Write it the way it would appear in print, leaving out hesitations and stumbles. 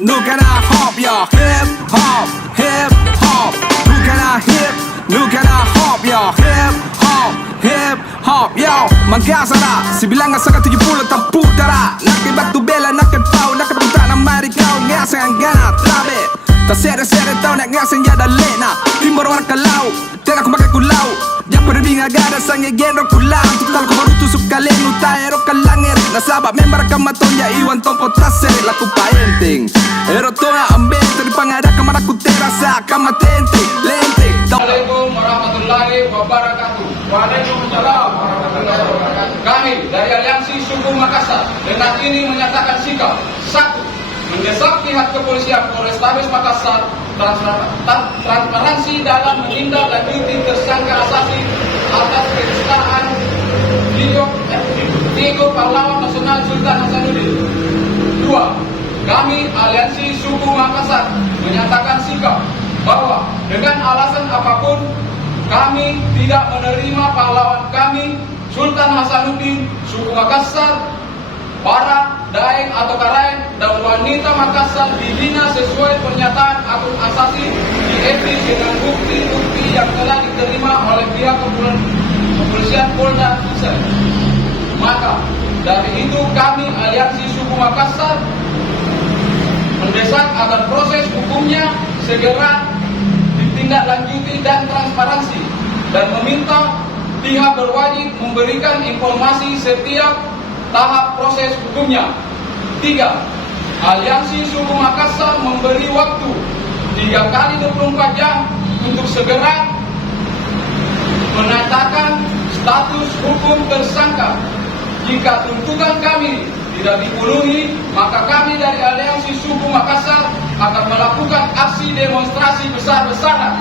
nu kan jag hop, ja. Hip hop, hip hop. Nu kan jag hip, nu kan jag hop, ja. Hip hop, hip hop, yo. Mangkasara, sibilang sa 70 tampu dara. Nakibatu bela, nakipau, nakapunta ng marikaw. Ngasang ang gana, trabe. Ta sere-sere tau nak ngasang yada lena. Timur orang kalau, tena aku makai kulau. Yang pernah ngagara sang ngegero kulang. Tukal ko baru tusuk kalen, utaero kalangir. Nasabak member kamatonya iwan tompo taser. Laku paenting, ero tonga ambil. Dari pangada kamar aku terasa kamatente, lente. Assalamualaikum warahmatullahi wabarakatuh. Waalaikumsalam warahmatullahi wabarakatuh. Kami dari Aliansi Suku Makassar dengan ini menyatakan sikap. 1. Mendesak pihak kepolisian Polrestabes Makassar transparansi dalam menindaklanjuti tersangka asasi atas penistaan Diego Pahlawan Nasional Sultan Hasanuddin. 2. Kami Aliansi Suku Makassar menyatakan sikap bahwa dengan alasan apapun kami tidak menerima pahlawan kami Sultan Hasanuddin, Suku Makassar, para Daeng atau Karaeng dan wanita Makassar dibina sesuai pernyataan akun asasi di FB dengan bukti-bukti yang telah diterima oleh pihak kepolisian Polda Sulsel. Maka dari itu kami Aliansi Suku Makassar mendesak agar proses hukumnya segera ditindaklanjuti dan transparansi dan meminta pihak berwajib memberikan informasi setiap tahap proses hukumnya. 3. Aliansi Suku Makassar memberi waktu 3 kali 24 jam untuk segera menetapkan status hukum tersangka. Jika tuntutan kami tidak dipenuhi, maka kami dari Aliansi Suku Makassar akan melakukan aksi demonstrasi besar-besaran.